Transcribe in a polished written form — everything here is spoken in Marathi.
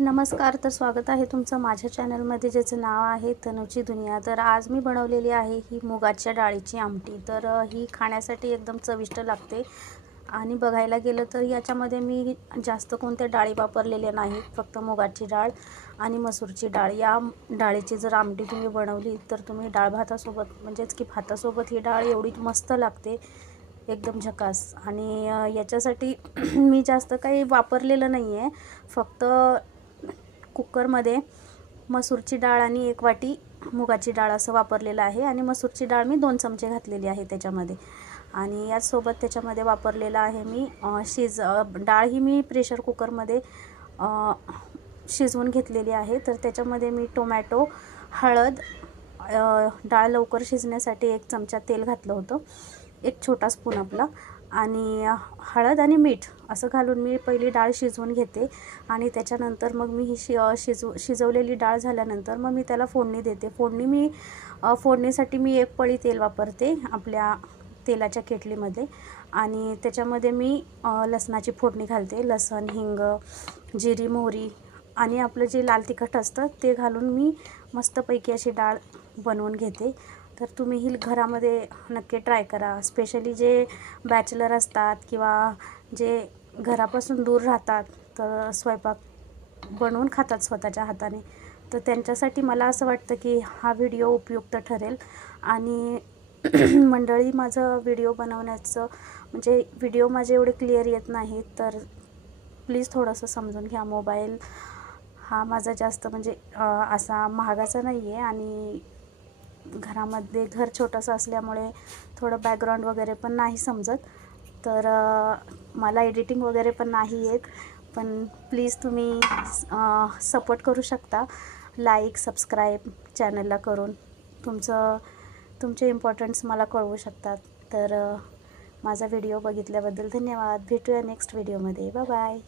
नमस्कार, तर स्वागत आहे तुमचं माझ्या चॅनलमध्ये, ज्याचं नाव आहे तनुची दुनिया। तर आज मी बनवलेली आहे ही मुगाच्या डाळीची आमटी। तर ही खाण्यासाठी एकदम चविष्ट लागते आणि बघायला गेलं तर याच्यामध्ये मी जास्त कोणत्या डाळी वापरलेल्या नाहीत, फक्त मुगाची डाळ आणि मसूरची डाळ। या डाळीची जर आमटी तुम्ही बनवली तर तुम्ही डाळ भातासोबत म्हणजेच की भातासोबत ही डाळ एवढी मस्त लागते, एकदम झकास। आणि याच्यासाठी मी जास्त काही वापरलेलं नाही आहे, फक्त कुकरमध्ये मसूरची डाळ आणि 1 वाटी मुगाची डाळ असं वापरलेलं आहे आणि मसूरची डाळ मी 2 चमचे घातलेली आहे त्याच्यामध्ये। आणि याचसोबत त्याच्यामध्ये वापरलेलं आहे मी डाळ ही मी प्रेशर कुकरमध्ये शिजवून घेतलेली आहे। तर त्याच्यामध्ये मी टोमॅटो, हळद, डाळ लवकर शिजण्यासाठी 1 चमचा तेल घातलं होतं, 1 छोटा स्पून आपला, आणि हळद आणि मीठ असं घालून मी पहिली डाळ शिजवून घेते। आणि त्याच्यानंतर मग मी ही शिजवलेली डाळ झाल्यानंतर मग मी त्याला फोडणी देते। फोडणीसाठी मी 1 पळी तेल वापरते आपल्या तेलाच्या केटलीमध्ये, आणि त्याच्यामध्ये मी लसणाची फोडणी घालते। लसण, हिंग, जिरी, मोहरी आणि आपलं जे लाल तिखट असतं ते घालून मी मस्तपैकी अशी डाळ बनवून घेते। तर तुम्ही ही घरामध्ये नक्की ट्राय करा, स्पेशली जे बॅचलर असतात किंवा जे घरापासून दूर राहतात, तर स्वयंपाक बनवून खातात स्वतःच्या हाताने, तर त्यांच्यासाठी मला असं वाटतं की हा व्हिडिओ उपयुक्त ठरेल। आणि मंडळी, माझं व्हिडिओ बनवण्याचं म्हणजे व्हिडिओ माझे एवढे क्लिअर येत नाहीत, तर प्लीज थोडंसं समजून घ्या। मोबाईल हा माझा जास्त म्हणजे असा महागाचा नाही आहे, आणि घरामध्ये घर छोटंसं असल्यामुळे थोडं बॅकग्राऊंड वगैरे पण नाही समजत, तर मला एडिटिंग वगैरे पण नाही येत। पण प्लीज तुम्ही सपोर्ट करू शकता, लाईक, सबस्क्राईब चॅनलला करून तुमचे इम्पॉर्टन्ट्स मला कळवू शकतात। तर माझा व्हिडिओ बघितल्याबद्दल धन्यवाद। भेटूया नेक्स्ट व्हिडिओमध्ये। Bye bye.